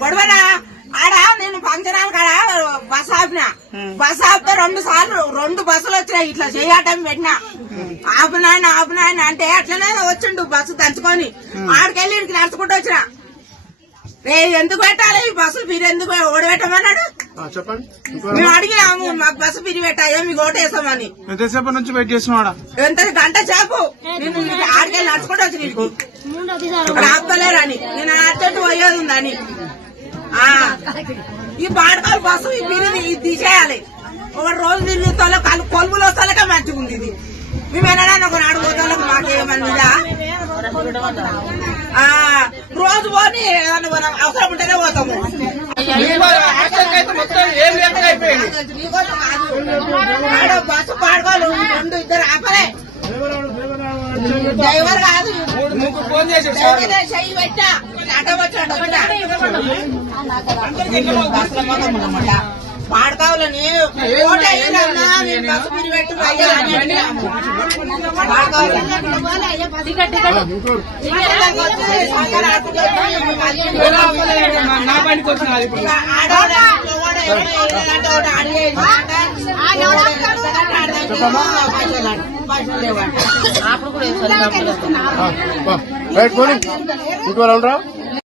గొడవనా ఆడ నేను function hall కాడ బస్ ఆపిన. బస్ ఆపితే 2 సార్లు 2 బస్సులు వచ్చినాయి. ఇట్లా చేయటం పెట్టినా ఆపునాయన అంటే అట్లనే వచ్చిండు బస్సు దంచుకొని. ఆడికెళ్ళి ఇక్కడికి నడుచుకుంటూ వచ్చిన. ఎందుకు పెట్టాలి ఈ బస్సు మీరు ఎందుకు ఓడబెట్టమన్నాడు. మేము అడిగినాము మాకు బస్సు పిరి పెట్టాయో మీకు ఓటేస్తామని. ఎంతసేపు నుంచి వెయిట్ చేస్తున్నాడా? ఎంత గంట సేపు నేను ఆడికెళ్ళి నడుచుకుంటూ వచ్చి ఇక్కడ ఆపలేరని నేను అర్జెంట్ పోయేది ఉందని. ఈ బాడకాలు బస్సు ఈ పిరిని తీసేయాలి. ఒక రోజు తిరిగి కొలుపులు వస్తాలకే మంచిగా ఉంది ఇది. మేము వెళ్ళడానికి ఒక నాడు పోతాలకు మాకేమన్నా రోజు పోని ఏదన్నా మనం అవసరం ఉంటేనే పోతాము. బస్సు పాడుకోవాలి 2 ఇద్దరు ఆపలే. డ్రైవర్ కాదు చెయ్యి పెట్టా ఆటో వచ్చాడు పాడకావాలని బస్సు పిరి పెట్టు అప్పుడు కూడా